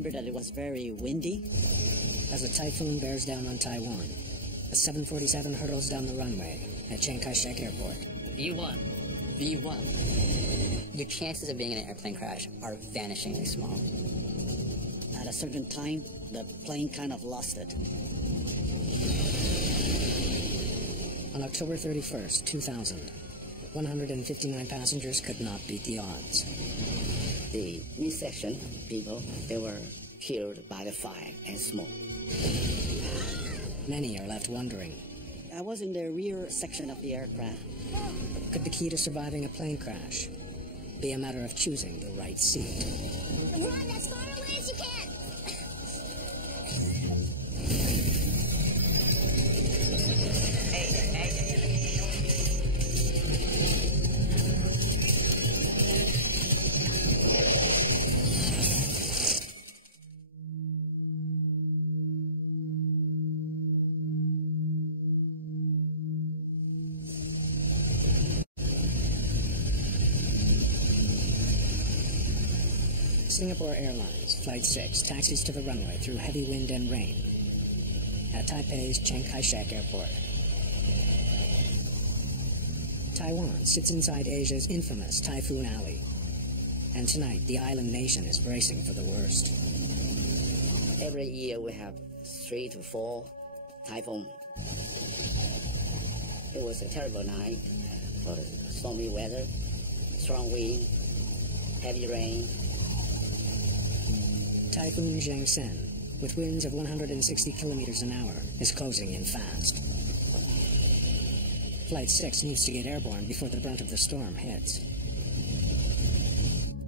remember that it was very windy. As a typhoon bears down on Taiwan, a 747 hurtles down the runway at Chiang Kai-shek Airport. V1. V1. Your chances of being in an airplane crash are vanishingly small. At a certain time, the plane kind of lost it. On October 31st, 2000, 159 passengers could not beat the odds. The midsection people, they were killed by the fire and smoke. Many are left wondering, I was in the rear section of the aircraft. could the key to surviving a plane crash be a matter of choosing the right seat? Run as far away as you can! Singapore Airlines Flight 6 taxis to the runway through heavy wind and rain at Taipei's Chiang Kai-shek Airport. Taiwan sits inside Asia's infamous Typhoon Alley, and tonight the island nation is bracing for the worst. Every year we have 3 to 4 typhoons. It was a terrible night for the stormy weather, strong wind, heavy rain. Typhoon Jiangsen, with winds of 160 kilometers an hour, is closing in fast. Flight 6 needs to get airborne before the brunt of the storm hits.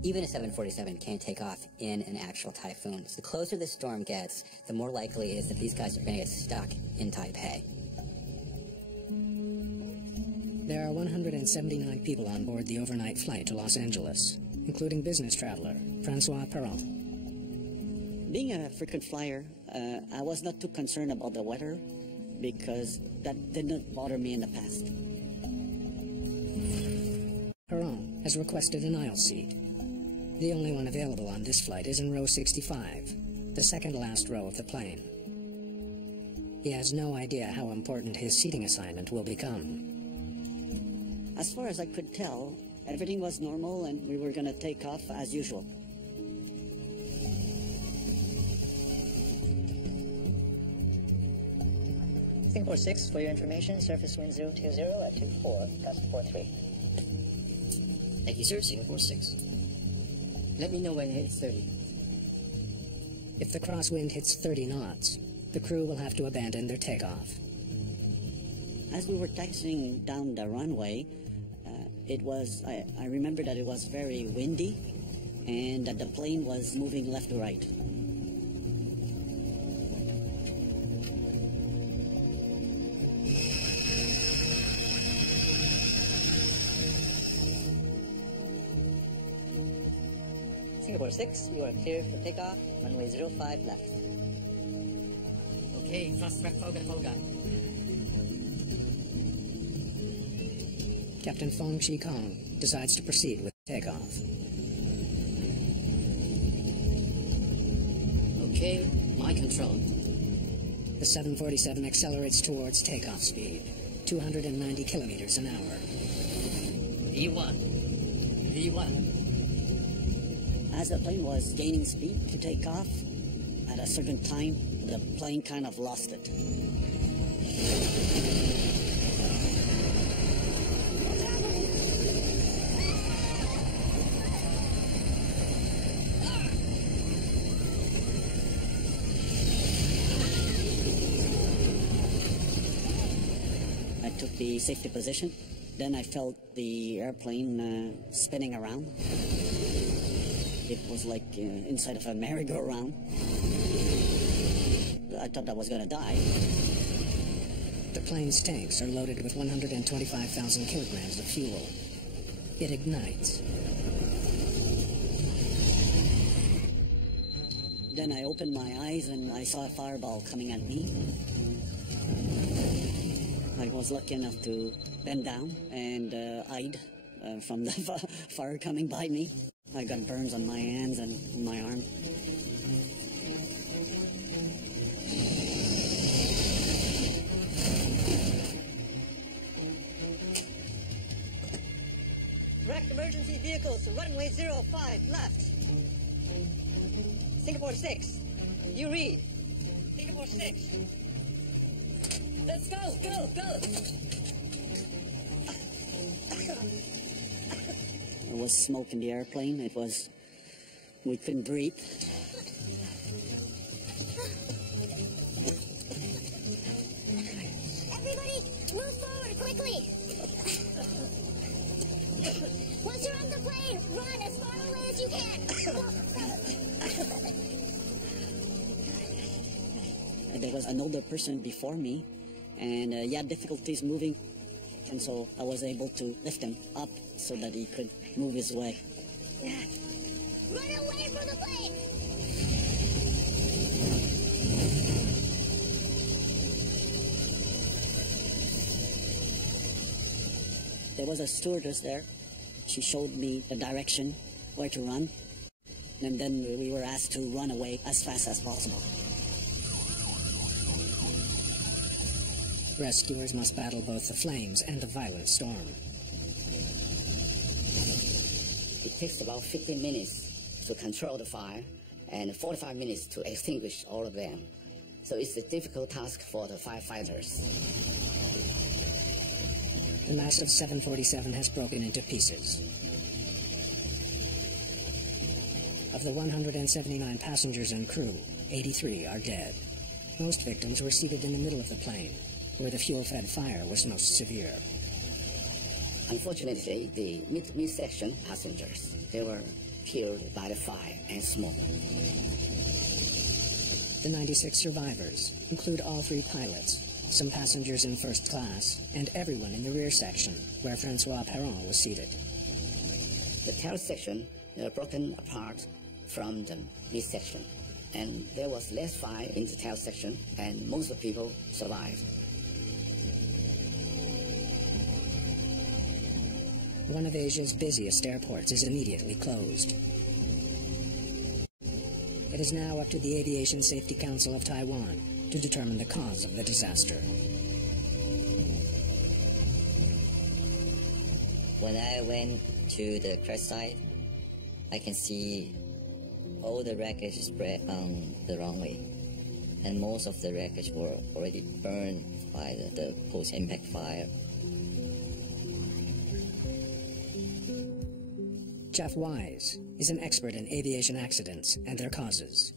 Even a 747 can't take off in an actual typhoon. So the closer the storm gets, the more likely it is that these guys are going to get stuck in Taipei. There are 179 people on board the overnight flight to Los Angeles, including business traveler Francois Perron. Being a frequent flyer, I was not too concerned about the weather because that did not bother me in the past. Perron has requested an aisle seat. The only one available on this flight is in row 65, the second last row of the plane. He has no idea how important his seating assignment will become. As far as I could tell, everything was normal and we were going to take off as usual. Singapore 6, for your information, surface wind 020 at 24, gust 43. Thank you, sir. Singapore 6. Let me know when it hits 30. If the crosswind hits 30 knots, the crew will have to abandon their takeoff. As we were taxiing down the runway, I remember that it was very windy and that the plane was moving left to right. Singapore 6, you are clear for takeoff, runway 05 left. Okay, thrust left, toga. Captain Fong Chi Kong decides to proceed with takeoff. Okay, my control. The 747 accelerates towards takeoff speed, 290 kilometers an hour. V1. As the plane was gaining speed to take off, at a certain time, the plane kind of lost it. I took the safety position. Then I felt the airplane spinning around. It was like inside of a merry-go-round. I thought I was going to die. The plane's tanks are loaded with 125,000 kilograms of fuel. It ignites. Then I opened my eyes and I saw a fireball coming at me. I was lucky enough to bend down and hide from the fire coming by me. I got burns on my hands and my arm. Direct emergency vehicles to runway 05 left. Singapore 6. You read. Singapore 6. Let's go, go, go! There was smoke in the airplane. We couldn't breathe. Everybody, move forward quickly. Once you're on the plane, run as far away as you can. There was an older person before me, and he had difficulties moving, and so I was able to lift him up so that he could move his way. Run away from the plane. There was a stewardess there. She showed me the direction where to run, and then we were asked to run away as fast as possible. Rescuers must battle both the flames and the violent storm. It takes about 15 minutes to control the fire and 45 minutes to extinguish all of them. So it's a difficult task for the firefighters. The massive 747 has broken into pieces. Of the 179 passengers and crew, 83 are dead. Most victims were seated in the middle of the plane, where the fuel-fed fire was most severe. Unfortunately, the mid-section passengers, they were killed by the fire and smoke. The 96 survivors include all 3 pilots, some passengers in first class, and everyone in the rear section, where Francois Perron was seated. The tail section broken apart from the mid-section, and there was less fire in the tail section, and most of the people survived. One of Asia's busiest airports is immediately closed. It is now up to the Aviation Safety Council of Taiwan to determine the cause of the disaster. When I went to the crash site, I can see all the wreckage spread on the runway, and most of the wreckage were already burned by the post-impact fire. Jeff Wise is an expert in aviation accidents and their causes.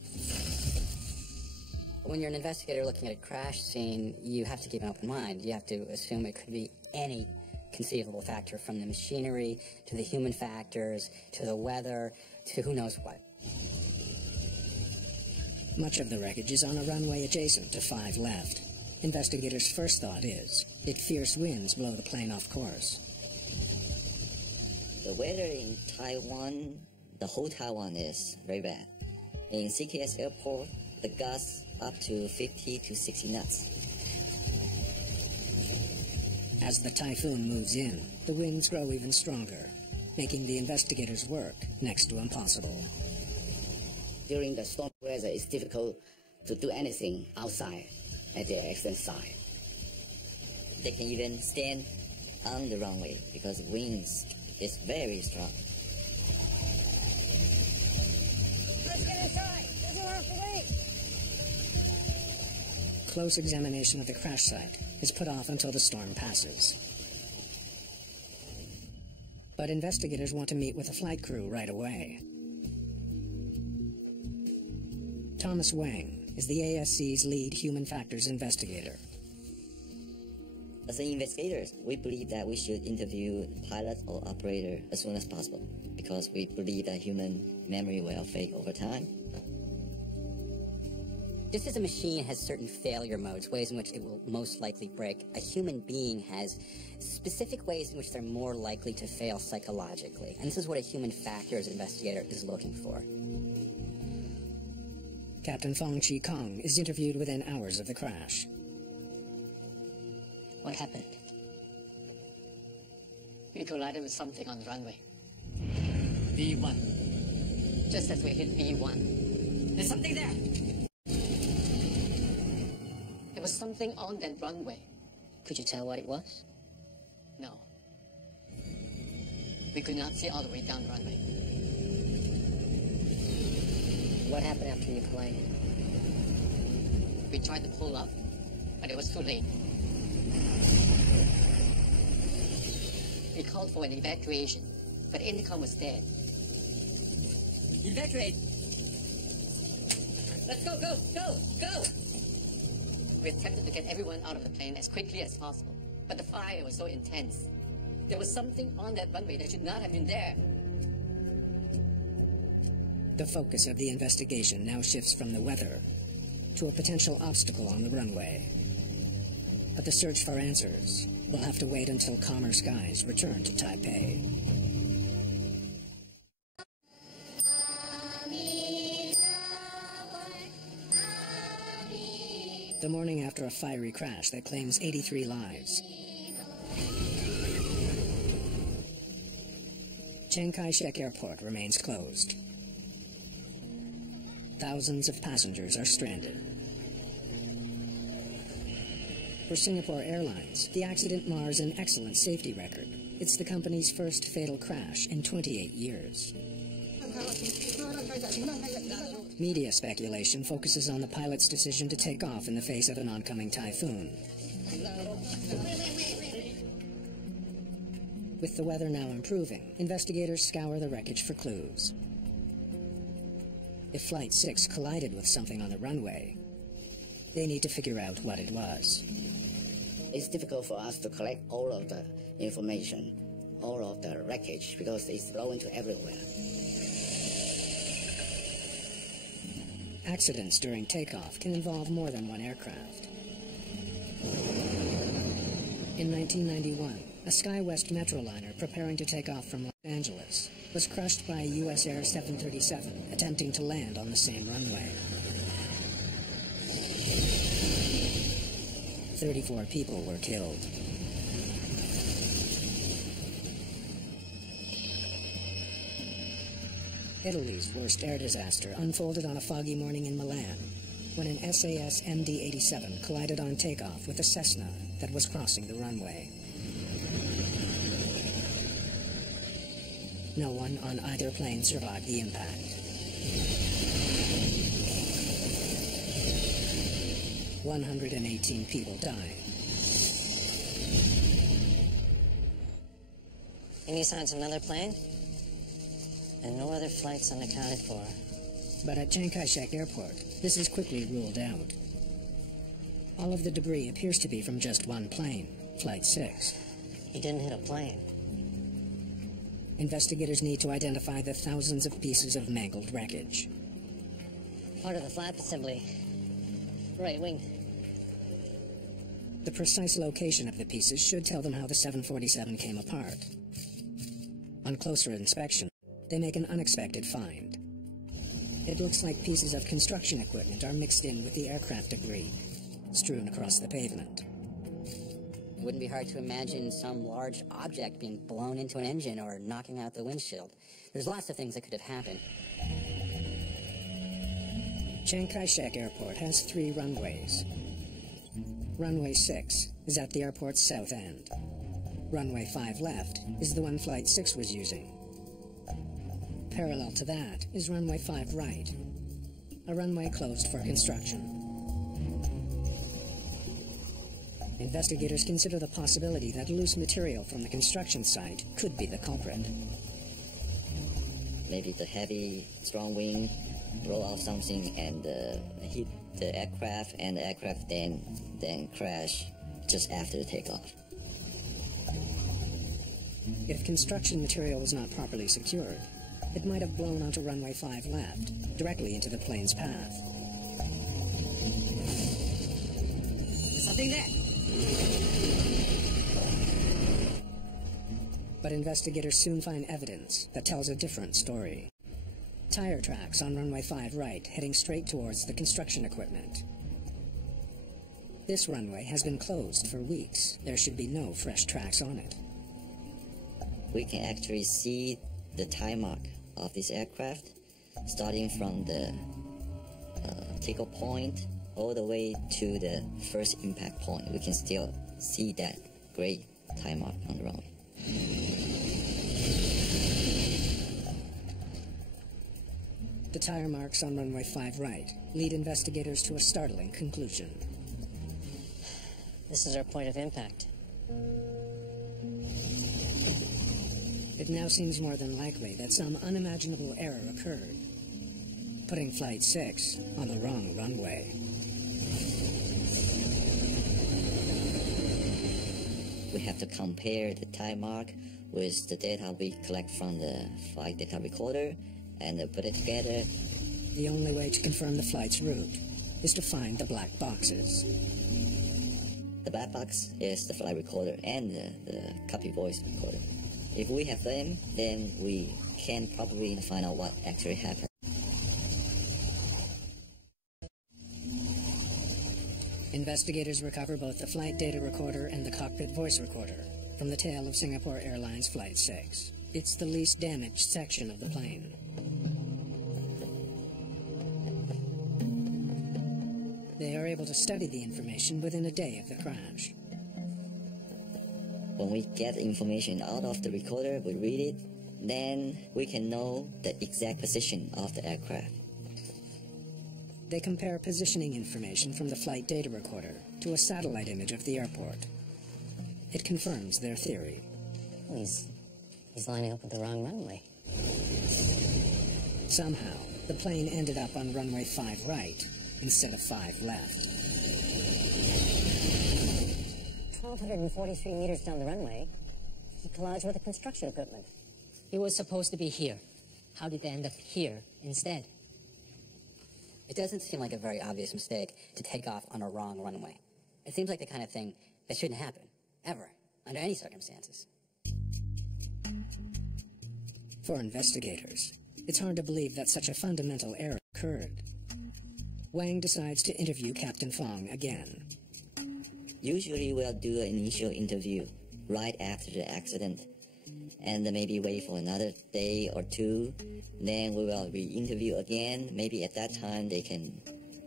When you're an investigator looking at a crash scene, you have to keep an open mind. You have to assume it could be any conceivable factor, from the machinery to the human factors to the weather to who knows what. Much of the wreckage is on a runway adjacent to 5 left. Investigators' first thought is that fierce winds blow the plane off course. The weather in Taiwan, the whole Taiwan is very bad. In CKS Airport, the gusts up to 50 to 60 knots. As the typhoon moves in, the winds grow even stronger, making the investigators' work next to impossible. During the storm weather, it's difficult to do anything outside at the accident site. They can even stand on the runway because the winds is very strong. Let's get inside. There's no have to wait. Close examination of the crash site is put off until the storm passes. But investigators want to meet with the flight crew right away. Thomas Wang is the ASC's lead human factors investigator. As investigators, we believe that we should interview the pilot or operator as soon as possible, because we believe that human memory will fade over time. Just as a machine has certain failure modes, ways in which it will most likely break, a human being has specific ways in which they're more likely to fail psychologically. And this is what a human factors investigator is looking for. Captain Fong Chi Kong is interviewed within hours of the crash. What happened? We collided with something on the runway. V1. Just as we hit V1. There's something there! There was something on that runway. Could you tell what it was? No. We could not see all the way down the runway. What happened after you collided? We tried to pull up, but it was too late. We called for an evacuation, but the intercom was dead. Evacuate! Let's go, go, go, go! We attempted to get everyone out of the plane as quickly as possible, but the fire was so intense. There was something on that runway that should not have been there. The focus of the investigation now shifts from the weather to a potential obstacle on the runway. But the search for answers will have to wait until calmer skies return to Taipei. The morning after a fiery crash that claims 83 lives, Chiang Kai-shek Airport remains closed. Thousands of passengers are stranded. For Singapore Airlines, the accident mars an excellent safety record. It's the company's first fatal crash in 28 years. Media speculation focuses on the pilot's decision to take off in the face of an oncoming typhoon. With the weather now improving, investigators scour the wreckage for clues. If Flight 6 collided with something on the runway, they need to figure out what it was. It's difficult for us to collect all of the information, all of the wreckage, because it's blowing to everywhere. Accidents during takeoff can involve more than one aircraft. In 1991, a SkyWest Metroliner preparing to take off from Los Angeles was crushed by a U.S. Air 737 attempting to land on the same runway. 34 people were killed. Italy's worst air disaster unfolded on a foggy morning in Milan, when an SAS MD-87 collided on takeoff with a Cessna that was crossing the runway. No one on either plane survived the impact. "118 people died. Any signs of another plane? And no other flights unaccounted for. But at Chiang Kai-shek Airport, this is quickly ruled out. All of the debris appears to be from just one plane, Flight 6. He didn't hit a plane. Investigators need to identify the thousands of pieces of mangled wreckage. Part of the flap assembly. Right wing. The precise location of the pieces should tell them how the 747 came apart. On closer inspection, they make an unexpected find. It looks like pieces of construction equipment are mixed in with the aircraft debris, strewn across the pavement. It wouldn't be hard to imagine some large object being blown into an engine or knocking out the windshield. There's lots of things that could have happened. Chiang Kai-shek Airport has 3 runways. Runway 6 is at the airport's south end. Runway 5 left is the one Flight 6 was using. Parallel to that is Runway 5 right, a runway closed for construction. Investigators consider the possibility that loose material from the construction site could be the culprit. Maybe the heavy, strong wind blow off something and hit the aircraft, and the aircraft then crash just after the takeoff. If construction material was not properly secured, it might have blown onto runway 5 left, directly into the plane's path. There's something there. But investigators soon find evidence that tells a different story. Tire tracks on runway 5 right, heading straight towards the construction equipment. This runway has been closed for weeks. There should be no fresh tracks on it. We can actually see the tire mark of this aircraft, starting from the takeoff point all the way to the first impact point. We can still see that gray tire mark on the runway. The tire marks on runway 5 right lead investigators to a startling conclusion. This is our point of impact. It now seems more than likely that some unimaginable error occurred, putting Flight 6 on the wrong runway. We have to compare the tire mark with the data we collect from the flight data recorder and put it together. The only way to confirm the flight's route is to find the black boxes. The black box is the flight recorder and the copy voice recorder. If we have them, then we can probably find out what actually happened. Investigators recover both the flight data recorder and the cockpit voice recorder from the tail of Singapore Airlines Flight 6. It's the least damaged section of the plane. They are able to study the information within a day of the crash. When we get information out of the recorder, we read it, then we can know the exact position of the aircraft. They compare positioning information from the flight data recorder to a satellite image of the airport. It confirms their theory. Well, he's lining up with the wrong runway. Somehow, the plane ended up on runway 5 right instead of 5 left. 1,243 meters down the runway, he collides with the construction equipment. He was supposed to be here. How did they end up here instead? It doesn't seem like a very obvious mistake to take off on a wrong runway. It seems like the kind of thing that shouldn't happen, ever, under any circumstances. For investigators, it's hard to believe that such a fundamental error occurred. Wang decides to interview Captain Fong again. Usually we'll do an initial interview right after the accident and then maybe wait for another day or two. Then we will re-interview again. Maybe at that time they can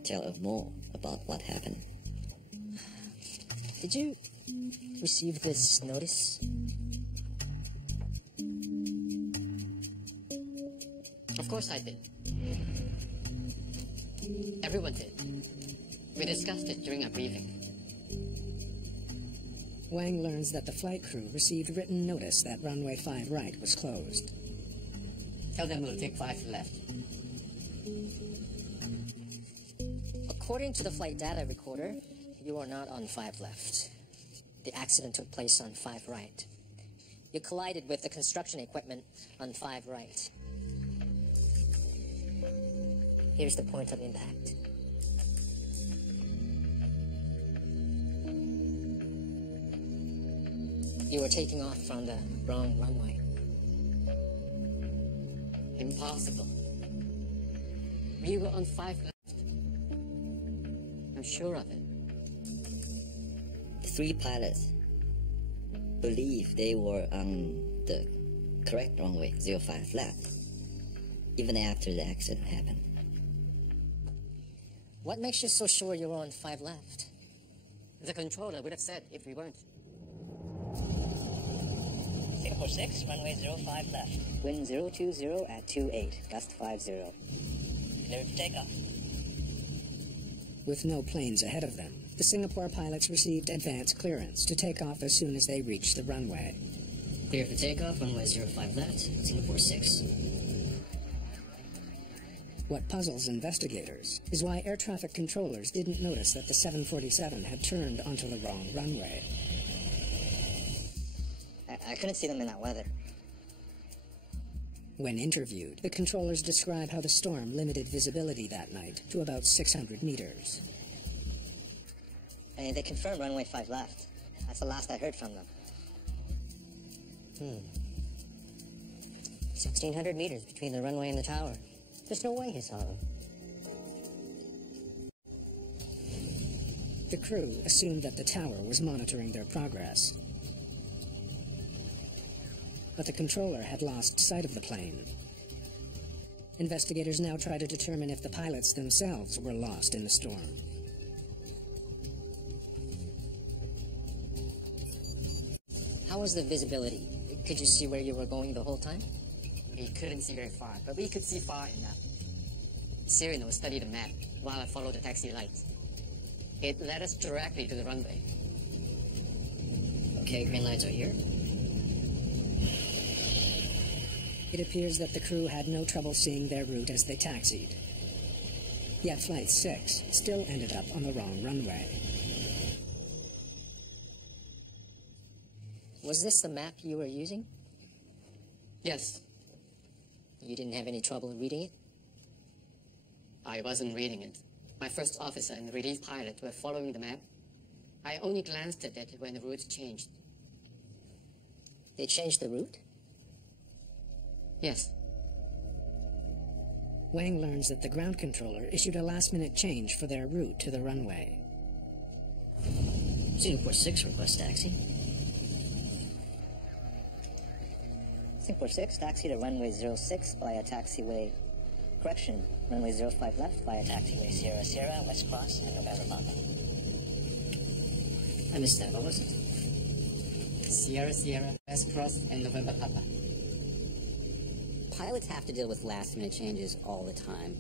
tell us more about what happened. Did you receive this notice? Of course I did. Everyone did. We discussed it during our briefing. Wang learns that the flight crew received written notice that runway 5 right was closed. Tell them we'll take 5 left. According to the flight data recorder, you are not on 5 left. The accident took place on 5 right. You collided with the construction equipment on 5 right. Here's the point of impact. You were taking off from the wrong runway. Impossible. We were on 5 left. I'm sure of it. The 3 pilots believe they were on the correct runway, 05 left, even after the accident happened. What makes you so sure you were on 5 left? The controller would have said if we weren't. Singapore 6, runway 05 left. Wind 020 at 28, gust 50. Cleared for takeoff. With no planes ahead of them, the Singapore pilots received advance clearance to take off as soon as they reached the runway. Clear for takeoff, runway 05 left, Singapore 6. What puzzles investigators is why air traffic controllers didn't notice that the 747 had turned onto the wrong runway. I couldn't see them in that weather. When interviewed, the controllers describe how the storm limited visibility that night to about 600 meters. They confirmed runway 5 left. That's the last I heard from them. 1,600 meters between the runway and the tower. There's no way he saw them. The crew assumed that the tower was monitoring their progress. But the controller had lost sight of the plane. Investigators now try to determine if the pilots themselves were lost in the storm. How was the visibility? Could you see where you were going the whole time? We couldn't see very far, but we could see far enough. Cyrano studied the map while I followed the taxi lights. It led us directly to the runway. Okay, green lights are here. It appears that the crew had no trouble seeing their route as they taxied. Yet Flight 6 still ended up on the wrong runway. Was this the map you were using? Yes, You didn't have any trouble reading it? I wasn't reading it. My first officer and the relief pilot were following the map. I only glanced at it when the route changed. They changed the route? Yes. Wang learns that the ground controller issued a last-minute change for their route to the runway. Singapore 6 request taxi. Singapore 6, taxi to runway 06 via taxiway. Correction, runway 05 left via taxiway Sierra Sierra, West Cross, and November Papa. I missed that. What was it? Sierra Sierra, West Cross, and November Papa. Pilots have to deal with last-minute changes all the time.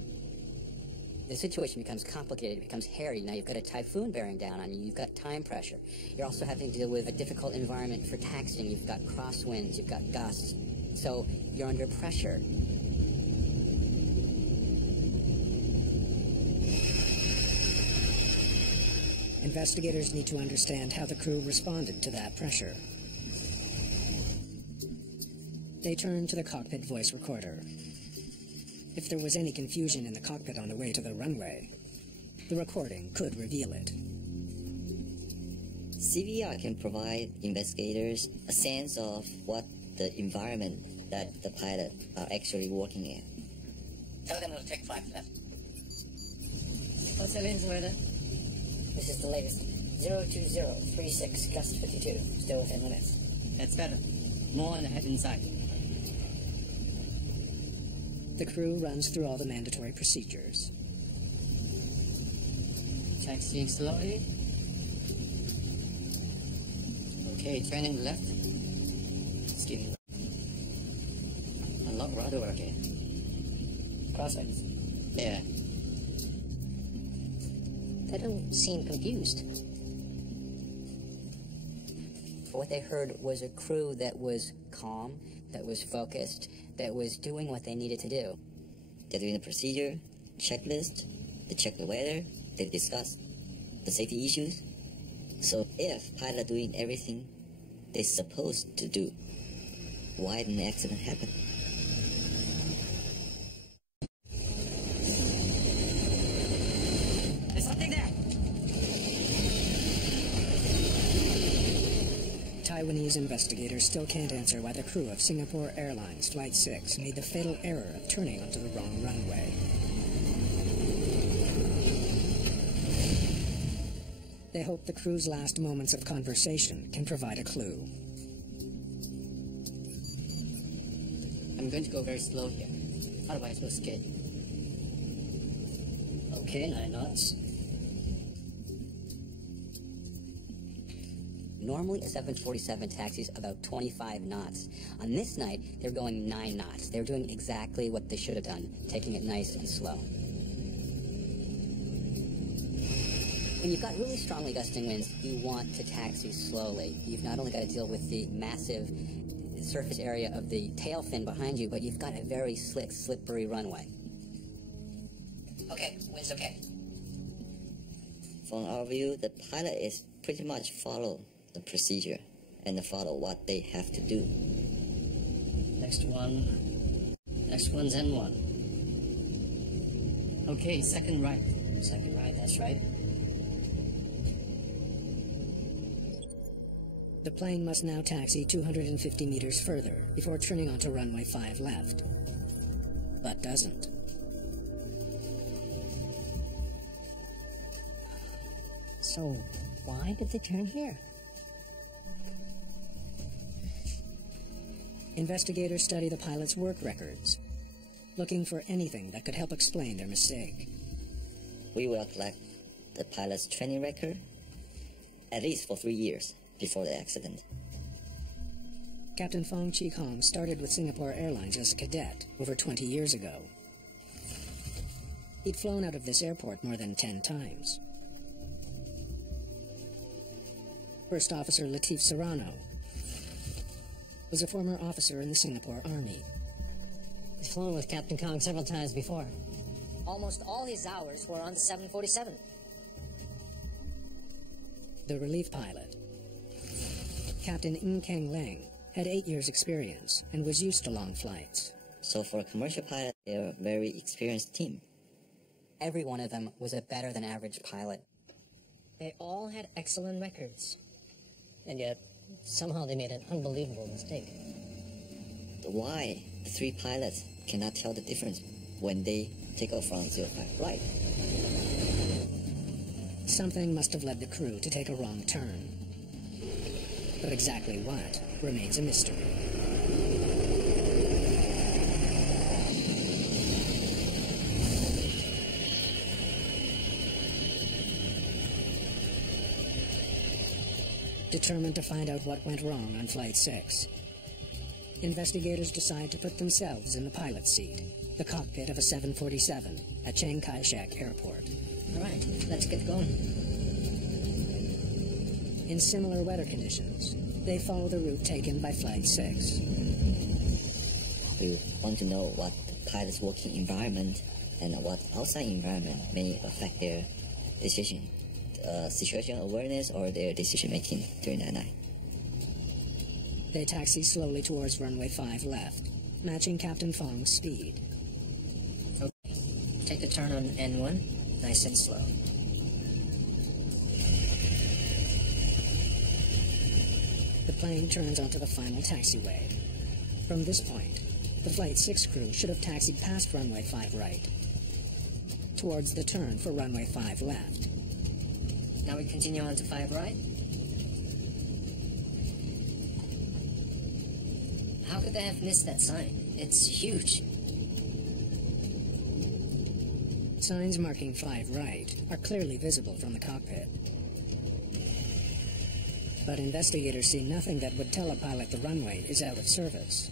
The situation becomes complicated, it becomes hairy. Now you've got a typhoon bearing down on you, you've got time pressure. You're also having to deal with a difficult environment for taxiing. You've got crosswinds, you've got gusts. So you're under pressure. Investigators need to understand how the crew responded to that pressure. They turn to the cockpit voice recorder. If there was any confusion in the cockpit on the way to the runway, the recording could reveal it. CVR can provide investigators a sense of what the environment that the pilot are actually working in. Tell them to take 5 left. What's the lens weather? This is the latest. 02036, gust 52. Still within limits. That's better. More on the head inside. The crew runs through all the mandatory procedures. Taxiing slowly. Okay, turning left. Steering right. Unlock rudder again. Crosswinds. Yeah. They don't seem confused. What they heard was a crew that was calm, that was focused, that was doing what they needed to do. They're doing the procedure, checklist, they check the weather, they discuss the safety issues. So if pilot are doing everything they're supposed to do, why didn't the accident happen? There's something there! Taiwanese investigators still can't answer why the crew of Singapore Airlines Flight 6 made the fatal error of turning onto the wrong runway. They hope the crew's last moments of conversation can provide a clue. I'm going to go very slow here. Otherwise we'll skid. Okay, 9 knots. Normally, a 747 taxis about 25 knots. On this night, they're going 9 knots. They're doing exactly what they should have done, taking it nice and slow. When you've got really strongly gusting winds, you want to taxi slowly. You've not only got to deal with the massive surface area of the tail fin behind you, but you've got a very slick, slippery runway. Okay, wind's okay. From our view, the pilot is pretty much follow the procedure and follow what they have to do. Next one. Next one's N1. Okay, second right. Second right, that's right. The plane must now taxi 250 meters further before turning onto runway 5 left, but doesn't. So, why did they turn here? Investigators study the pilot's work records, looking for anything that could help explain their mistake. We will collect the pilot's training record at least for 3 years before the accident. Captain Fong Chi Kong started with Singapore Airlines as a cadet over 20 years ago. He'd flown out of this airport more than 10 times. First Officer Latif Serrano was a former officer in the Singapore Army. He's flown with Captain Kong several times before. Almost all his hours were on the 747. The relief pilot, Captain Ng Keng Leng, had 8 years' experience and was used to long flights. So for a commercial pilot, they're a very experienced team. Every one of them was a better-than-average pilot. They all had excellent records. And yet, somehow they made an unbelievable mistake. Why the 3 pilots cannot tell the difference when they take off from 05 flight? Something must have led the crew to take a wrong turn. But exactly what remains a mystery. Determined to find out what went wrong on Flight 6, investigators decide to put themselves in the pilot's seat, the cockpit of a 747 at Chiang Kai-shek Airport. All right, let's get going. In similar weather conditions, they follow the route taken by Flight 6. We want to know what the pilot's working environment and what outside environment may affect their decision. Situational awareness or their decision-making during the night. They taxi slowly towards runway 5 left, matching Captain Fong's speed. Okay, take the turn on N1, nice and slow. The plane turns onto the final taxiway. From this point, the Flight 6 crew should have taxied past runway 5 right, towards the turn for runway 5 left. Now we continue on to 5 right. How could they have missed that sign? It's huge. Signs marking 5 right are clearly visible from the cockpit. But investigators see nothing that would tell a pilot the runway is out of service.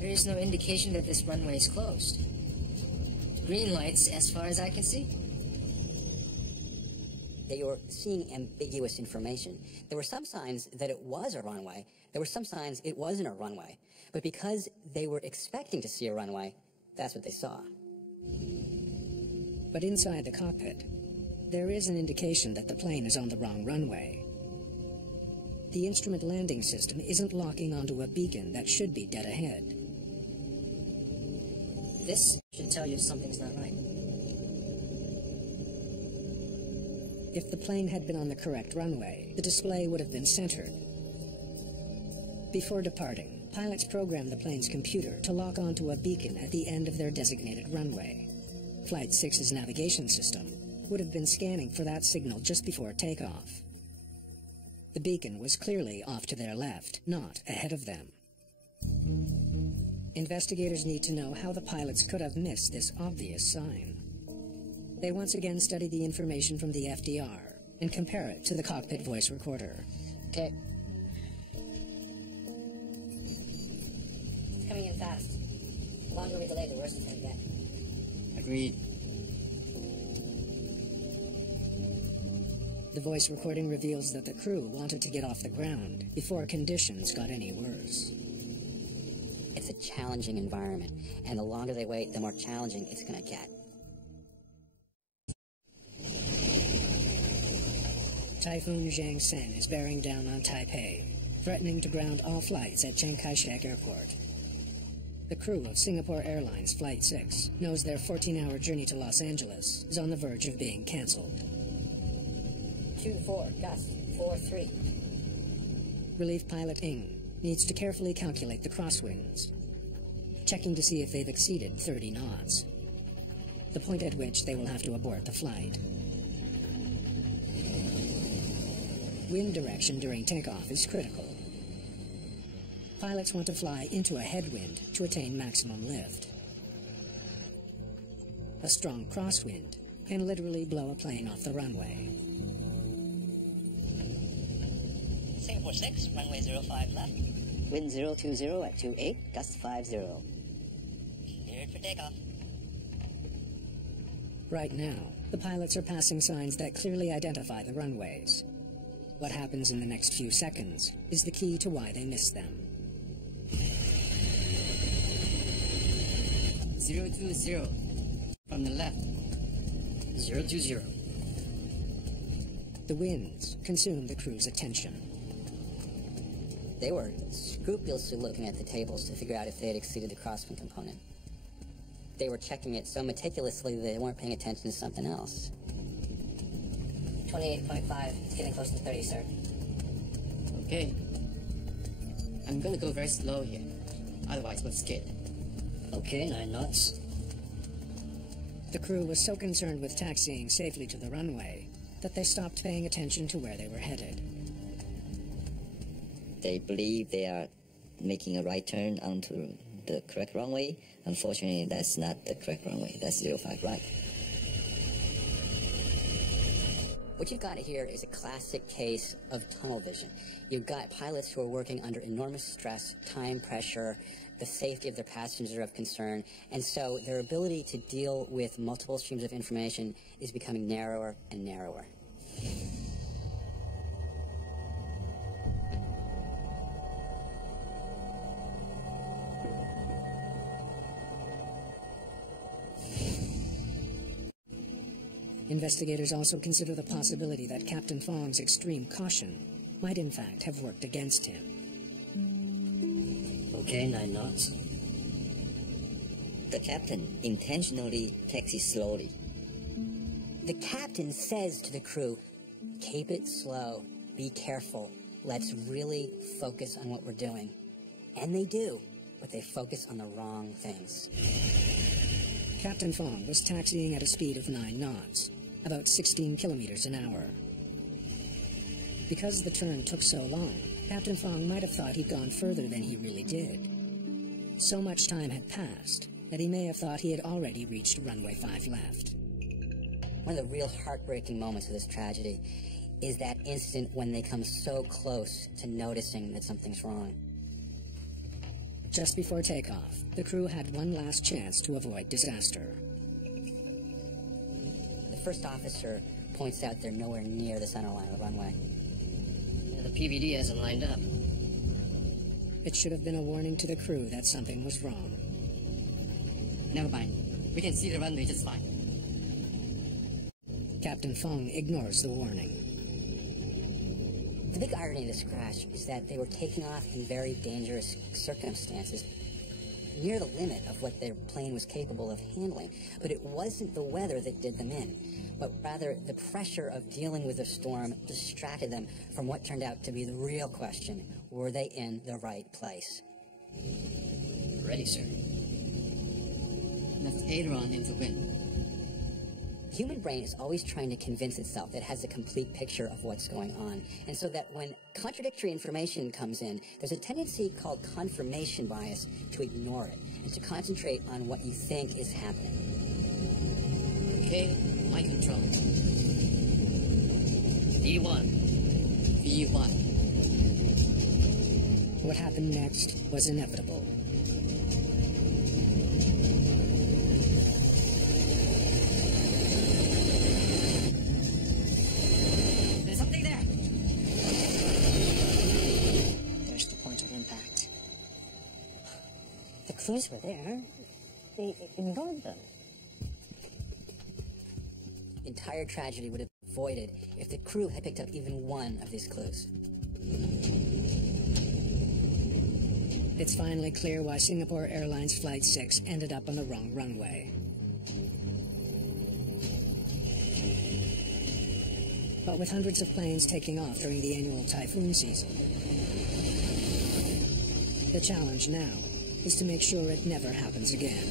There is no indication that this runway is closed. Green lights as far as I can see. They were seeing ambiguous information. There were some signs that it was a runway. There were some signs it wasn't a runway. But because they were expecting to see a runway, that's what they saw. But inside the cockpit, there is an indication that the plane is on the wrong runway. The instrument landing system isn't locking onto a beacon that should be dead ahead. This should tell you something's not right. If the plane had been on the correct runway, the display would have been centered. Before departing, pilots programmed the plane's computer to lock onto a beacon at the end of their designated runway. Flight 6's navigation system would have been scanning for that signal just before takeoff. The beacon was clearly off to their left, not ahead of them. Investigators need to know how the pilots could have missed this obvious sign. They once again study the information from the FDR and compare it to the cockpit voice recorder. Okay. It's coming in fast. The longer we delay, the worse it's gonna get. Agreed. The voice recording reveals that the crew wanted to get off the ground before conditions got any worse. It's a challenging environment, and the longer they wait, the more challenging it's going to get. Typhoon Takeoff is bearing down on Taipei, threatening to ground all flights at Chiang Kai-shek Airport. The crew of Singapore Airlines Flight 6 knows their 14-hour journey to Los Angeles is on the verge of being cancelled. 2-4, gust, 4-3. Relief pilot Ng needs to carefully calculate the crosswinds, checking to see if they've exceeded 30 knots, the point at which they will have to abort the flight. Wind direction during takeoff is critical. Pilots want to fly into a headwind to attain maximum lift. A strong crosswind can literally blow a plane off the runway. Singapore 6, runway 05 left. Wind 020 at 28, gust 50. Cleared for takeoff. Right now, the pilots are passing signs that clearly identify the runways. What happens in the next few seconds is the key to why they miss them. 020 from the left. 020. The winds consume the crew's attention. They were scrupulously looking at the tables to figure out if they had exceeded the crosswind component. They were checking it so meticulously that they weren't paying attention to something else. 28.5. It's getting close to 30, sir. Okay. I'm gonna go very slow here. Otherwise, we'll skid. Okay, 9 knots. The crew was so concerned with taxiing safely to the runway that they stopped paying attention to where they were headed. They believe they are making a right turn onto the correct runway. Unfortunately, that's not the correct runway. That's 05 right. What you've got here is a classic case of tunnel vision. You've got pilots who are working under enormous stress, time pressure, the safety of their passengers are of concern, and so their ability to deal with multiple streams of information is becoming narrower and narrower. Investigators also consider the possibility that Captain Fong's extreme caution might in fact have worked against him. Okay, 9 knots. The captain intentionally taxis slowly. The captain says to the crew, keep it slow, be careful, let's really focus on what we're doing. And they do, but they focus on the wrong things. Captain Fong was taxiing at a speed of 9 knots, about 16 kilometers an hour. Because the turn took so long, Captain Fong might have thought he'd gone further than he really did. So much time had passed that he may have thought he had already reached runway 5 left. One of the real heartbreaking moments of this tragedy is that instant when they come so close to noticing that something's wrong. Just before takeoff, the crew had one last chance to avoid disaster. The first officer points out they're nowhere near the center line of the runway. The PVD hasn't lined up. It should have been a warning to the crew that something was wrong. Never mind. We can see the runway just fine. Captain Fong ignores the warning. The big irony of this crash is that they were taking off in very dangerous circumstances, near the limit of what their plane was capable of handling. But it wasn't the weather that did them in, but rather the pressure of dealing with the storm distracted them from what turned out to be the real question: were they in the right place? Ready, sir. Left aileron into wind. The human brain is always trying to convince itself that it has a complete picture of what's going on. And so that when contradictory information comes in, there's a tendency called confirmation bias to ignore it and to concentrate on what you think is happening. Okay, my control. V1. V1. What happened next was inevitable. There's something there. There's the point of impact. The clues were there. They ignored them. The entire tragedy would have been avoided if the crew had picked up even one of these clues. It's finally clear why Singapore Airlines Flight 6 ended up on the wrong runway. But with hundreds of planes taking off during the annual typhoon season, the challenge now is to make sure it never happens again.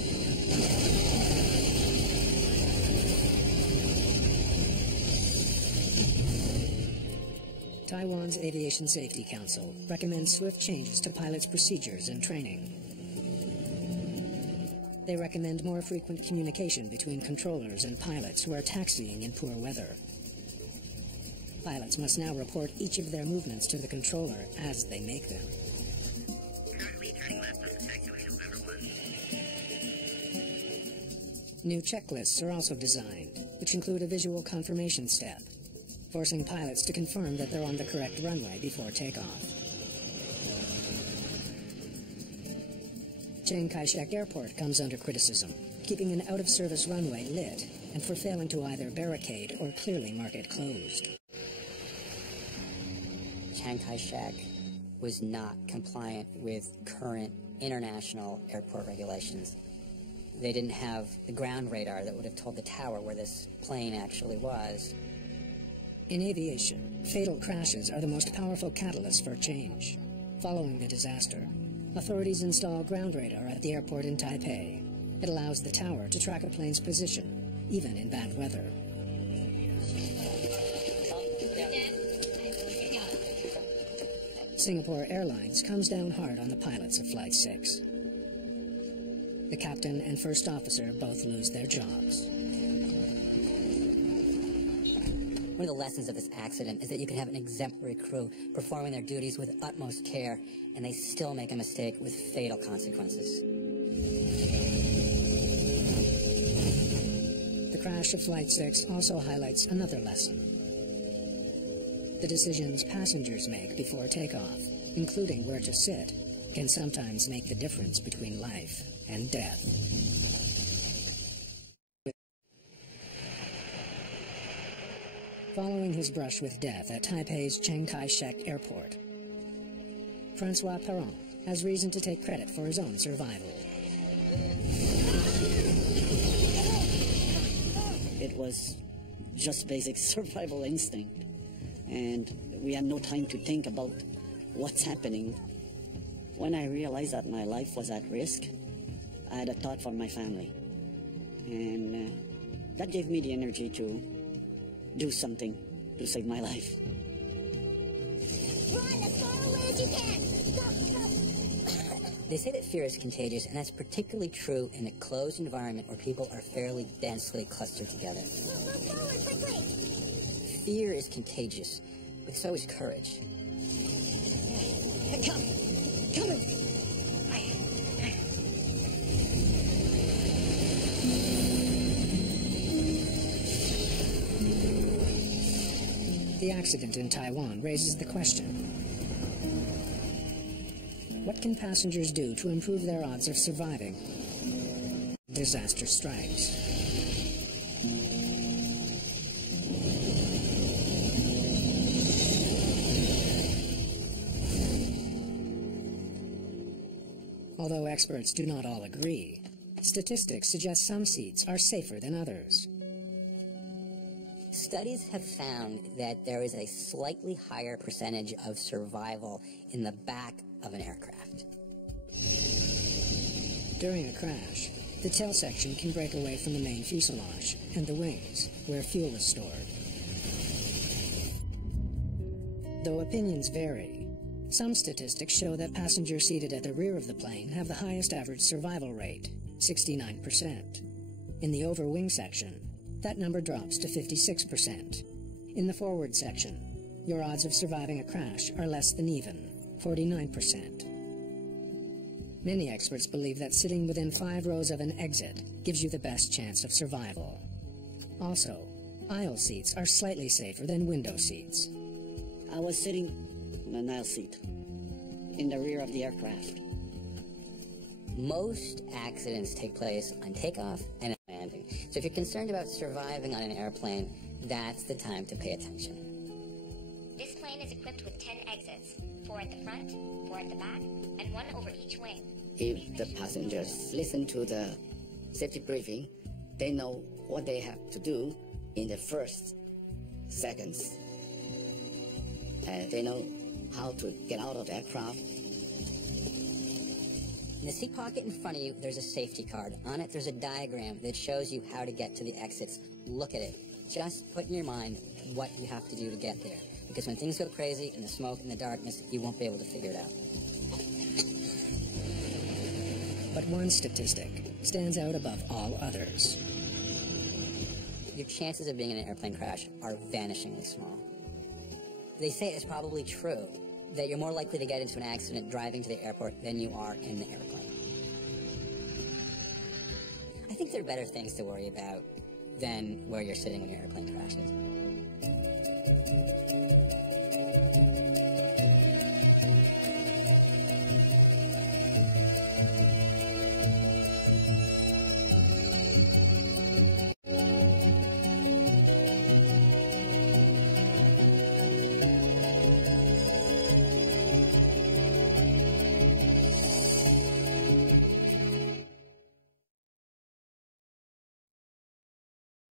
Taiwan's Aviation Safety Council recommends swift changes to pilots' procedures and training. They recommend more frequent communication between controllers and pilots who are taxiing in poor weather. Pilots must now report each of their movements to the controller as they make them. Currently turning left on the taxiway November 1. New checklists are also designed, which include a visual confirmation step, forcing pilots to confirm that they're on the correct runway before takeoff. Chiang Kai-shek Airport comes under criticism, keeping an out-of-service runway lit and for failing to either barricade or clearly mark it closed. Chiang Kai-shek was not compliant with current international airport regulations. They didn't have the ground radar that would have told the tower where this plane actually was. In aviation, fatal crashes are the most powerful catalyst for change. Following the disaster, authorities install ground radar at the airport in Taipei. It allows the tower to track a plane's position, even in bad weather. Singapore Airlines comes down hard on the pilots of Flight 6. The captain and first officer both lose their jobs. One of the lessons of this accident is that you can have an exemplary crew performing their duties with utmost care, and they still make a mistake with fatal consequences. The crash of Flight 6 also highlights another lesson. The decisions passengers make before takeoff, including where to sit, can sometimes make the difference between life and death. Following his brush with death at Taipei's Chiang Kai-shek Airport, Francois Perron has reason to take credit for his own survival. It was just basic survival instinct, and we had no time to think about what's happening. When I realized that my life was at risk, I had a thought for my family, and that gave me the energy to do something to save my life. Run as far away as you can! Stop! They say that fear is contagious, and that's particularly true in a closed environment where people are fairly densely clustered together. Move forward quickly! Fear is contagious, but so is courage. Come! Come on! The accident in Taiwan raises the question: what can passengers do to improve their odds of surviving? Disaster strikes. Although experts do not all agree, statistics suggest some seats are safer than others. Studies have found that there is a slightly higher percentage of survival in the back of an aircraft. During a crash, the tail section can break away from the main fuselage and the wings, where fuel is stored. Though opinions vary, some statistics show that passengers seated at the rear of the plane have the highest average survival rate, 69%. In the overwing section, that number drops to 56%. In the forward section, your odds of surviving a crash are less than even, 49%. Many experts believe that sitting within 5 rows of an exit gives you the best chance of survival. Also, aisle seats are slightly safer than window seats. I was sitting in an aisle seat in the rear of the aircraft. Most accidents take place on takeoff and landing. So if you're concerned about surviving on an airplane, that's the time to pay attention. This plane is equipped with 10 exits, 4 at the front, 4 at the back, and 1 over each wing. If the passengers listen to the safety briefing, they know what they have to do in the first seconds. And they know how to get out of the aircraft. In the seat pocket in front of you, there's a safety card. On it, there's a diagram that shows you how to get to the exits. Look at it. Just put in your mind what you have to do to get there. Because when things go crazy in the smoke and the darkness, you won't be able to figure it out. But one statistic stands out above all others. Your chances of being in an airplane crash are vanishingly small. They say it's probably true that you're more likely to get into an accident driving to the airport than you are in the airplane. I think there are better things to worry about than where you're sitting when your airplane crashes.